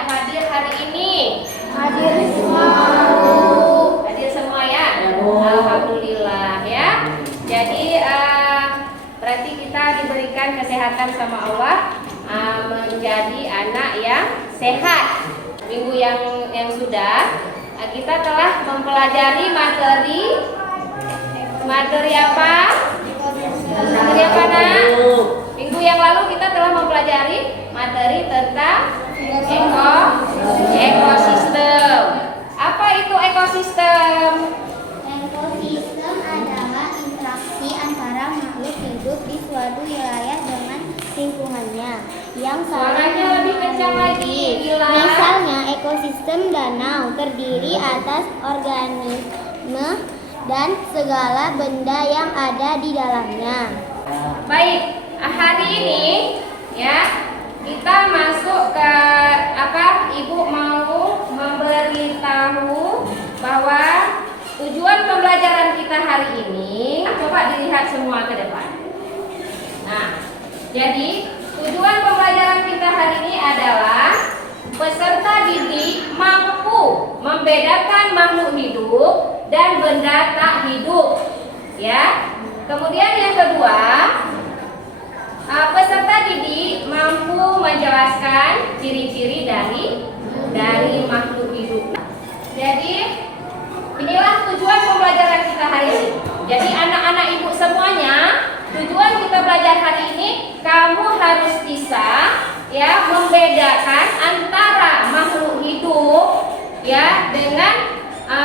yang hadir hari ini? Hadir semua. Hadir semua ya? Ya, Bu. Alhamdulillah ya. Jadi berarti kita diberikan kesehatan sama Allah, menjadi anak yang sehat. Minggu yang sudah kita telah mempelajari materi apa? Materi apa, Nak? Minggu yang lalu kita telah mempelajari materi tentang ekosistem. Apa itu ekosistem? Ekosistem adalah interaksi antara makhluk hidup di suatu wilayah dengan lingkungannya yang Suaranya lebih kencang lagi, Gila. Misalnya ekosistem danau terdiri atas organisme dan segala benda yang ada di dalamnya. Baik, hari ini ya kita masuk ke Ibu mau memberitahu bahwa tujuan pembelajaran kita hari ini, coba dilihat semua ke depan. Nah, jadi tujuan pembelajaran kita hari ini adalah peserta didik mampu membedakan makhluk hidup dan benda tak hidup. Ya. Kemudian yang kedua, peserta didik mampu menjelaskan ciri-ciri dari makhluk hidup. Jadi inilah tujuan pembelajaran kita hari ini. Jadi anak-anak ibu semuanya, tujuan kita belajar hari ini, kamu harus bisa ya membedakan antara makhluk hidup ya dengan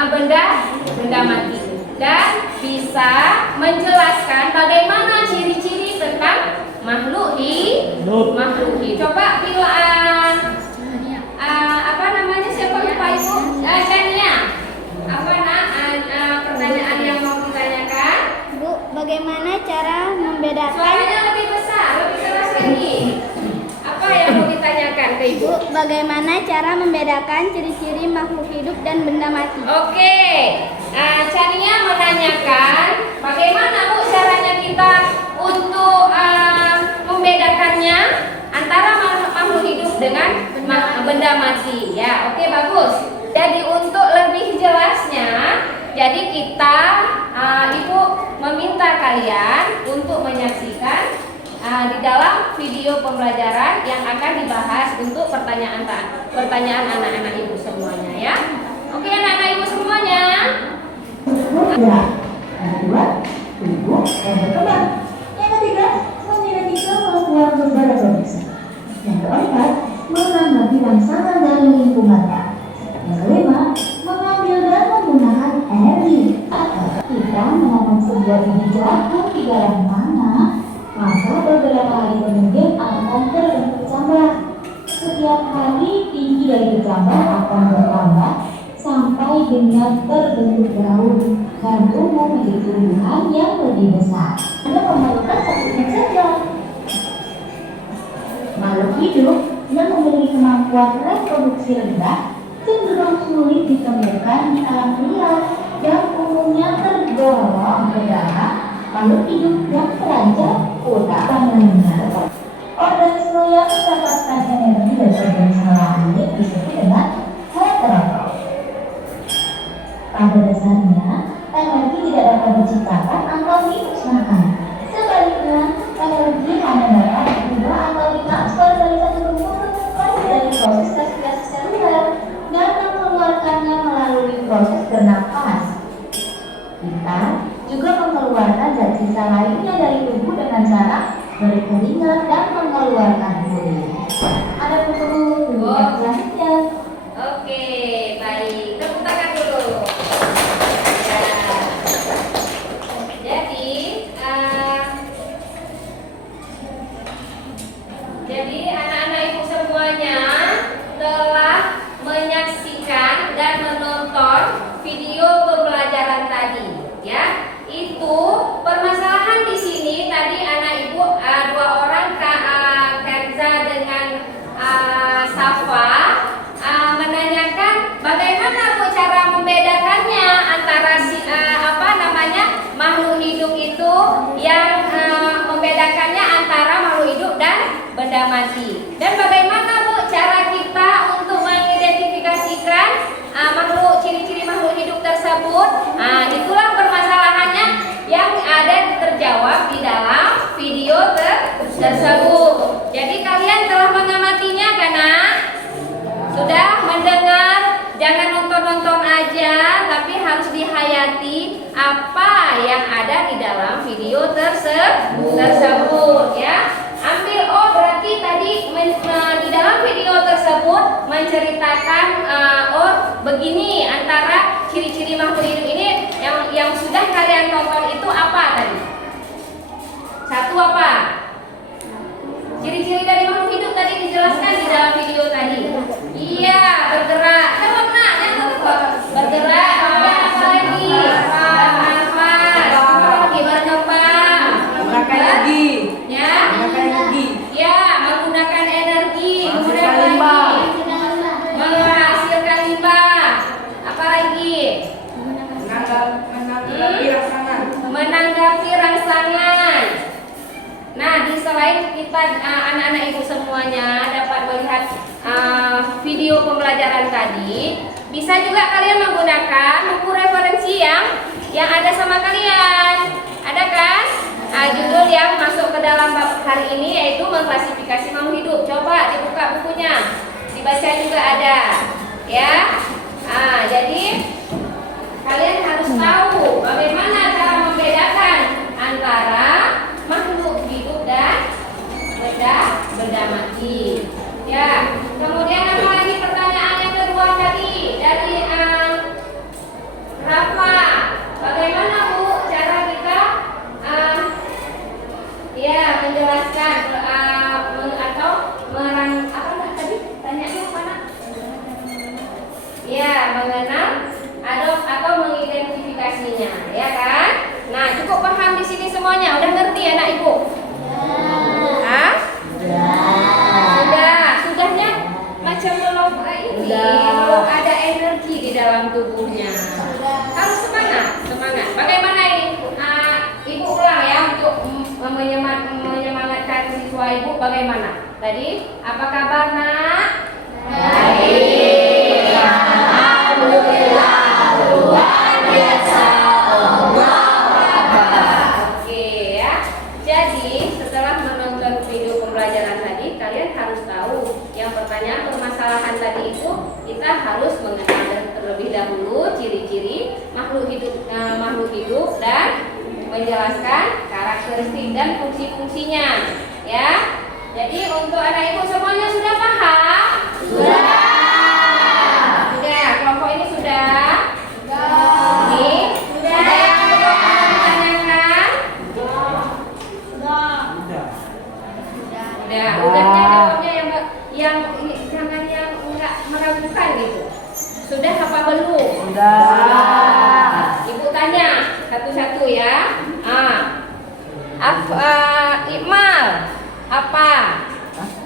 benda mati, dan bisa menjelaskan bagaimana ciri-ciri tentang makhluk hidup. Coba bilang apa namanya, siapa lupa Ibu? Shania. Apa pertanyaan yang mau ditanyakan? Bu, bagaimana cara membedakan? Suaranya lebih besar, lebih keras lagi. Apa yang mau ditanyakan ke Ibu? Bu, bagaimana cara membedakan ciri-ciri makhluk hidup dan benda mati? Oke, Shania menanyakan bagaimana Bu caranya kita untuk membedakannya antara makhluk hidup dengan benda mati. Ya, oke, bagus. Jadi untuk lebih jelasnya, jadi kita Ibu meminta kalian untuk menyaksikan di dalam video pembelajaran yang akan dibahas untuk pertanyaan anak-anak Ibu semuanya ya. Oke, anak-anak Ibu semuanya. Ya, yang kedua, tumbuh dan berkembang. Yang ketiga, memiliki kemampuan beradaptasi. Yang keempat, menanggapi rangsangan dari lingkungannya. Yang kelima, mengambil dan menggunakan energi. Kita menanam sebuah biji jagung di dalam tanah, maka beberapa hari kemudian akan terbentuk cabang. Setiap hari tinggi dari kecambah akan bertambah sampai dengan terbentuk daun dan tumbuh menjadi tumbuhan yang lebih besar. Anda memerlukan satu saja. Makhluk hidup yang memiliki kemampuan reproduksi rendah cenderung sulit ditemukan di alam liar dan umumnya tergolong ke dalam makhluk hidup yang terancam punah dan meninggal. Organisme yang mendapatkan energi dari organisme lain disebut dengan heterotroph. Pada dasarnya, energi tidak dapat diciptakan atau dimusnahkan. Sebaliknya, energi hanya dapat diubah atau ditransfer dari satu bentuk dari proses respirasi seluler dan mengeluarkannya melalui proses bernapas. Kita juga mengeluarkan zat sisa lainnya dari tubuh dengan cara berkeringat dan mengeluarkan kulit. Ada perlu selanjutnya. Oke, baik. Tepuk tangan dulu. Ya. Jadi anak-anak Ibu semuanya telah menyaksikan dan menonton video pembelajaran tadi, ya. Itu permasalahan di sini tadi anak Ibu dua orang, Kenza dengan Safa, menanyakan bagaimana Bu cara membedakannya antara makhluk hidup itu yang membedakannya antara makhluk hidup dan benda mati. Dan bagaimana Bu cara kita untuk menghayati apa yang ada di dalam video tersebut ya. Ambil O berarti tadi di dalam video tersebut menceritakan begini antara ciri-ciri makhluk hidup ini yang sudah kalian tonton itu apa tadi? Satu apa? Ciri-ciri dari makhluk hidup tadi dijelaskan di dalam video tadi. Iya, bergerak. Jawab nak, bergerak. Kemudian apa lagi? Bernafas. Apa lagi? Berkembang. Menggunakan energi. Ya. Menggunakan energi. Ya, menggunakan energi. Kemudian apa limbah. lagi? Menghasilkan limbah. Apa lagi? Menanggapi rangsangan. Menanggapi rangsangan. Nah, di selain kita anak-anak ibu semuanya dapat melihat video pembelajaran tadi, bisa juga kalian menggunakan buku referensi yang ada sama kalian. Ada kan? Judul yang masuk ke dalam bab hari ini yaitu mengklasifikasi makhluk hidup. Coba dibuka bukunya, dibaca juga ada, ya. Jadi kalian harus tahu bagaimana cara membedakan antara makhluk hidup dan benda mati. Ya. Kemudian apa lagi pertanyaan yang kedua tadi dari Rafa. Bagaimana Bu cara kita menjelaskan atau apa tadi? Tanyanya apa nak? Ya, mengenal atau mengidentifikasinya, ya kan? Nah, cukup paham di sini semuanya. Udah ngerti anak ibu? Hah? Sudahnya macam belum ada energi di dalam tubuhnya. Harus semangat. Bagaimana ini? Ibu ulang ya untuk menyemangatkan siswa ibu. Bagaimana? Tadi apa kabar nak? Baik. Alhamdulillah luar biasa. Oke ya. Jadi setelah menonton video pembelajaran tadi, kalian harus tahu yang pertanyaan permasalahan tadi itu kita harus mengenal terlebih dahulu ciri-ciri makhluk hidup dan menjelaskan karakteristik dan fungsi-fungsinya, ya. Jadi untuk anak ibu semuanya sudah paham? Sudah. Kelompok ini sudah? Ini sudah. Ada yang perlu ditanyakan? Udahnya jawabnya yang ini jangan yang enggak meragukan gitu. Sudah apa belum? Sudah. Ibu tanya satu-satu ya. Iqmal, apa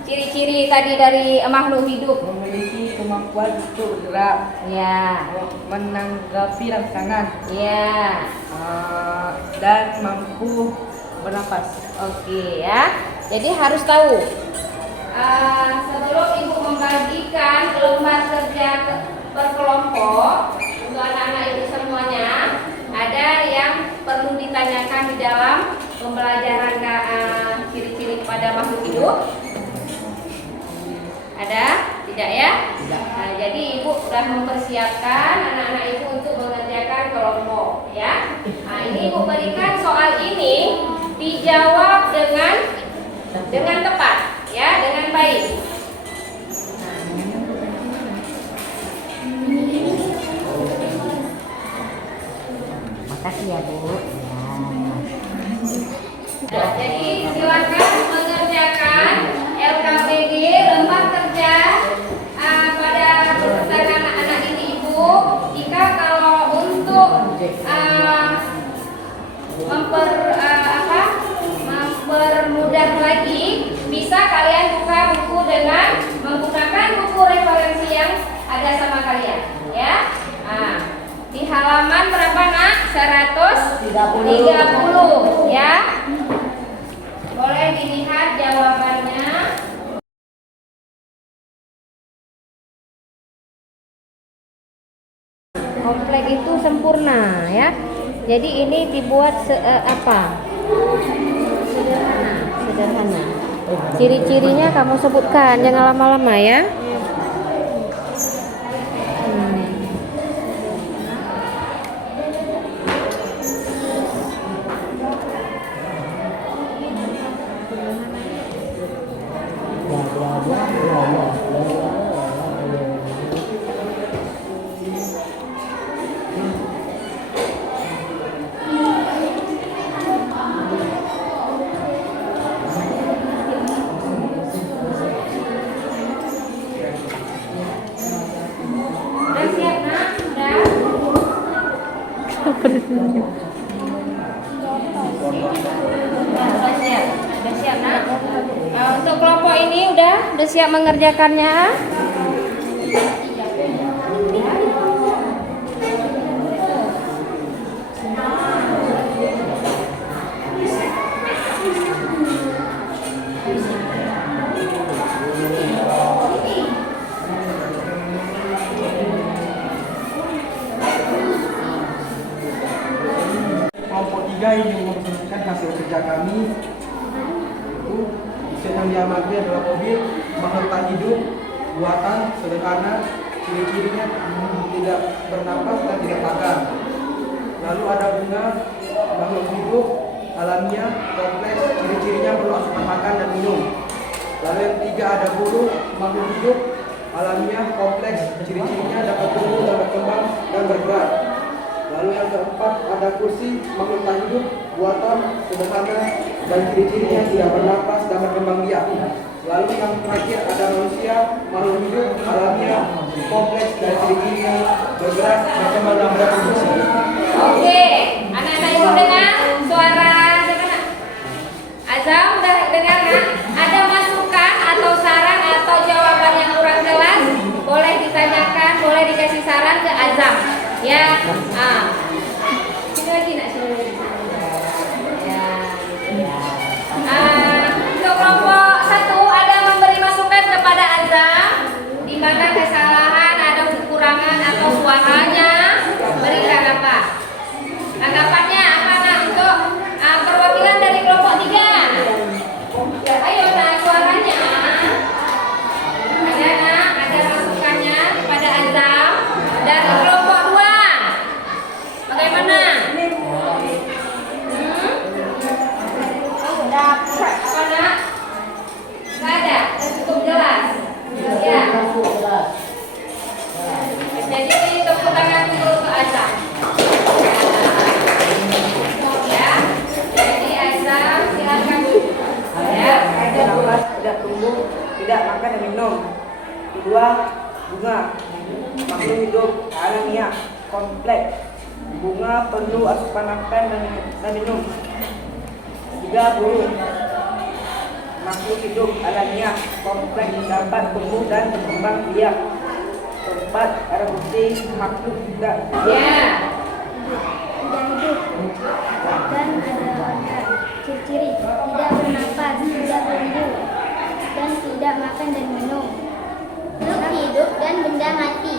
ciri-ciri tadi dari makhluk hidup? Memiliki kemampuan untuk bergerak. Ya. Menanggapi rangsangan. Ya. Dan mampu bernafas. Oke ya. Jadi harus tahu. Sebelum ibu membagikan lembar kerja per kelompok untuk anak-anak ibu semuanya, ada yang perlu ditanyakan di dalam pembelajaran ciri-ciri pada makhluk hidup? Ada? Tidak ya? Nah, jadi ibu sudah mempersiapkan anak-anak ibu untuk mengerjakan kelompok ya. Nah, ini ibu berikan soal ini dijawab dengan tepat ya, dengan baik. Makasih ya Bu. Nah, jadi silakan mengerjakan LKPD lembar kerja pada peserta anak-anak ini ibu. Jika kalau untuk mempermudah lagi, bisa kalian buka buku dengan menggunakan buku referensi yang ada sama kalian, ya. Di halaman berapa nak? 130 ya. Boleh dilihat jawabannya. Komplek itu sempurna ya. Jadi ini dibuat sederhana. Ciri-cirinya kamu sebutkan, jangan lama-lama ya. Udah siap nak? Untuk kelompok ini udah siap mengerjakannya. Kelompok 3 ini mempresentasikan hasil kerja kami. Mesin yang diamati adalah mobil, makhluk tak hidup, buatan, sederhana, ciri-cirinya tidak bernapas dan tidak makan. Lalu ada bunga, makhluk hidup, alamiah, kompleks, ciri-cirinya perlu asupan makan dan minum. Lalu yang ketiga ada burung, makhluk hidup, alamiah, kompleks, ciri-cirinya dapat tumbuh dan berkembang dan bergerak. Lalu yang keempat ada kursi, makhluk tak hidup, buatan, sederhana, dan ciri-cirinya tidak bernapas dan berkembang biak. Lalu yang terakhir ada manusia, makhluk hidup, alamiah, kompleks, dan ciri-cirinya bergerak, berkembang dan bereproduksi. Oke, anak-anak ibu dengar suara anak-anak. Azam udah dengar nak? Ada masukan atau saran atau jawaban yang kurang jelas? Boleh ditanyakan, boleh dikasih saran ke Azam. Ya, sini lagi nak, sini lagi. Ya. Untuk kelompok 1 ada memberi masukan kepada Azam di mana kesalahan, ada kekurangan atau suaranya, berikan apa? Tanggapannya apa nak untuk perwakilan dari kelompok 3? Ayo nak suaranya. Ada nak, ada masukannya kepada Azam dari kelompok 2. Bagaimana? Apa nak? Nggak ada? Cukup jelas? Ya. Jadi tepuk tangan dulu ke Azam. Ya. Jadi Azam silakan. Ya. Ada napas, tidak tumbuh, tidak makan dan minum. Kedua, bunga, makhluk hidup, alamiah, kompleks. Bunga perlu asupan makan dan minum. Tiga, burung, makhluk hidup, alamiah, kompleks, dapat tumbuh dan berkembang biak. Keempat, ada kursi, makhluk tidak hidup. Ya. Tidak hidup dan ada organ. Ciri-ciri tidak bernapas, tidak tumbuh, dan tidak makan dan minum. Makhluk hidup dan benda mati.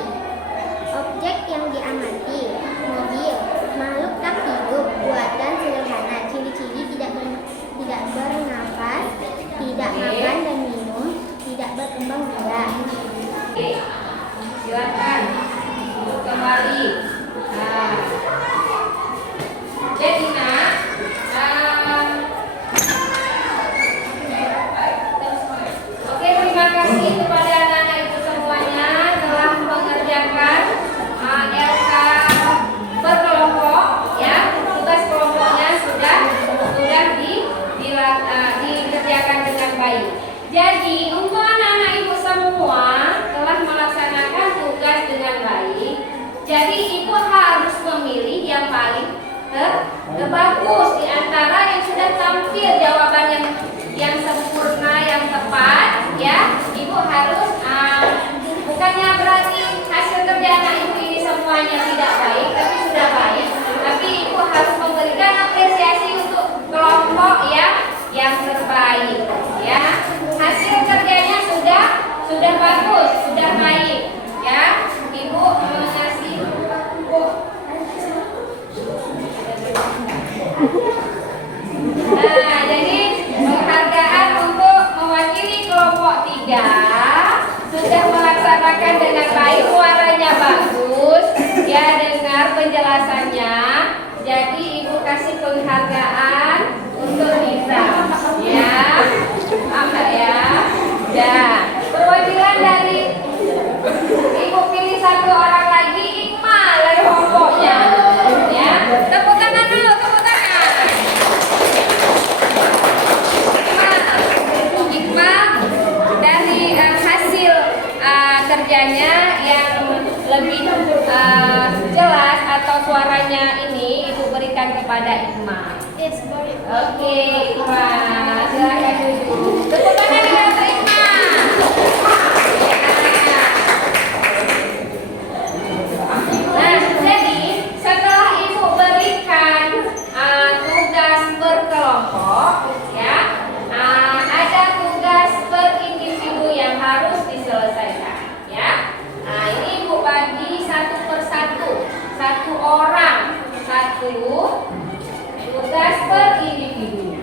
Objek yang diamati, mobil, makhluk tak hidup, buatan sederhana, ciri-ciri tidak bernapas, tidak makan dan minum, tidak berkembang biak. Oke. Silakan kembali. Nah. Jadi nak, oke, terima kasih kepada anak-anak ibu semuanya telah mengerjakan LK berkelompok, ya. Tugas kelompoknya sudah dikerjakan dengan baik. Jadi untuk anak-anak ibu semua telah melaksanakan tugas dengan baik. Jadi ibu harus memilih yang paling terbagus di antara yang sudah tampil jawaban yang sempurna, yang tepat, ya. Ibu harus bukannya berarti hasil kerja anak ibu ini semuanya tidak baik, tapi sudah baik. Tapi ibu harus memberikan apresiasi untuk kelompok yang terbaik, ya. Hasil kerjanya sudah bagus, sudah baik, ya. Ibu mengasih jadi penghargaan untuk mewakili kelompok 3 sudah melaksanakan dengan baik, suaranya bagus, ya, dengar penjelasannya. Jadi ibu kasih penghargaan untuk Liza, ya. Apa ya? Dan perwakilan dari ibu pilih satu orang lagi, Iqmal dari kelompoknya, ya. Tepuk tangan dulu, tepuk tangan. Iqmal dari hasil kerjanya yang lebih jelas atau suaranya ini ibu kepada Iqmal. Yes, boleh. Oke, Iqmal, silakan duduk. Tepuk tangan dulu untuk Iqmal. Nah, jadi setelah Ibu berikan tugas berkelompok, ya, ada tugas per individu yang harus diselesaikan, ya. Nah, ini Ibu bagi satu persatu, satu orang satu tugas per individu.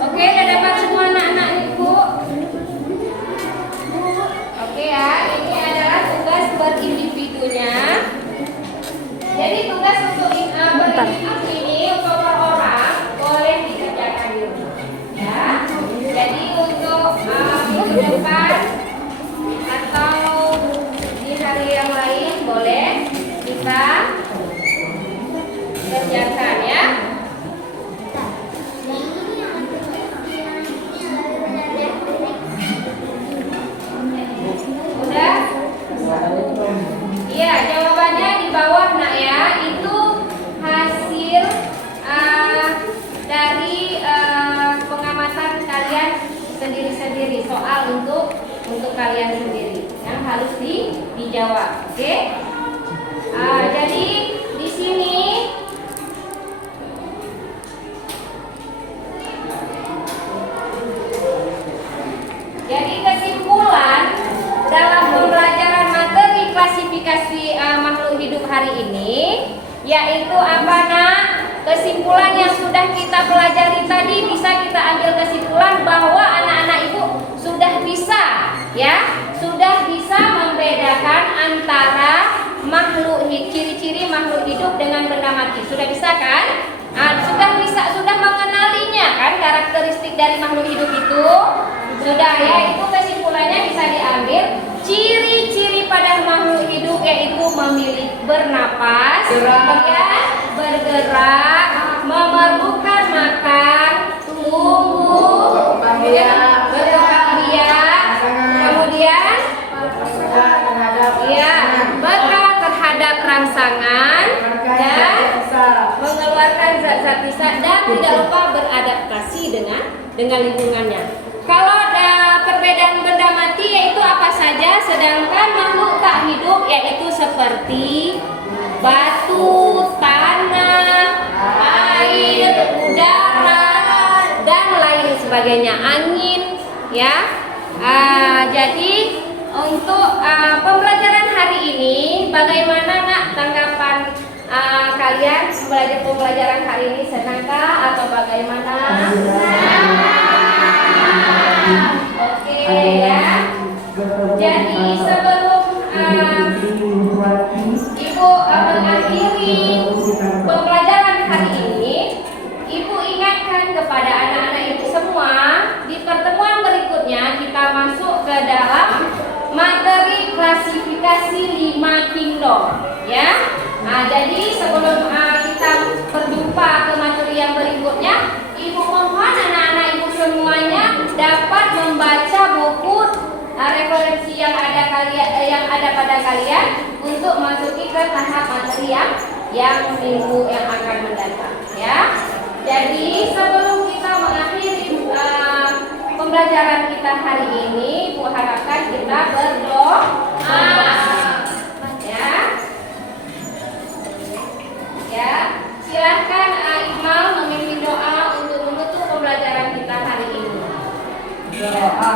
Oke, udah dapat semua anak-anak Ibu? Oke ya, ini adalah tugas per individunya. Jadi tugas untuk per individu ini untuk per orang boleh dikerjakan dulu, ya. Jadi untuk minggu depan atau di hari yang lain boleh kita kerjakan, ya. Udah? Iya, jawabannya di bawah nak ya. Itu hasil dari pengamatan kalian sendiri-sendiri, soal untuk kalian sendiri yang harus dijawab. Oke? Jadi di sini kesimpulan dalam pembelajaran materi klasifikasi makhluk hidup hari ini yaitu apa nak? Kesimpulan yang sudah kita pelajari tadi bisa kita ambil kesimpulan bahwa anak-anak Ibu sudah bisa, ya, sudah bisa membedakan antara ciri-ciri makhluk hidup dengan benda mati. Sudah bisa kan? Sudah mengenalinya kan karakteristik dari makhluk hidup itu? Sudah ya, itu kesimpulannya bisa diambil. Ciri-ciri pada makhluk hidup yaitu bernapas, bergerak, memerlukan makan, tumbuh, berkembang biak, kemudian bergerak terhadap rangsangan dan mengeluarkan zat-zat bisa dan tidak lupa beradaptasi dengan lingkungannya. Kalau ada perbedaan benda mati yaitu apa saja, sedangkan makhluk tak hidup yaitu seperti batu, tanah, air, udara dan lain sebagainya, angin, ya. Jadi untuk pembelajaran hari ini bagaimana nak tanggapan kalian belajar pembelajaran hari ini, senangkah atau bagaimana? Oke ya. Jadi sebelum Ibu mengakhiri pembelajaran hari ini, Ibu ingatkan kepada anak-anak Ibu semua, di pertemuan berikutnya kita masuk ke dalam materi klasifikasi 5 kingdom, ya. Jadi sebelum kita berjumpa ke materi yang berikutnya, Ibu mohon anak-anak Ibu semuanya dapat membaca buku referensi yang ada pada kalian untuk masuki ke tahap materi yang minggu yang akan mendatang, ya. Jadi sebelum kita mengakhiri pembelajaran kita hari ini, Ibu harapkan kita berdoa, ya. Ya, silahkan Iqmal memimpin doa untuk menutup pembelajaran kita hari ini. Doa.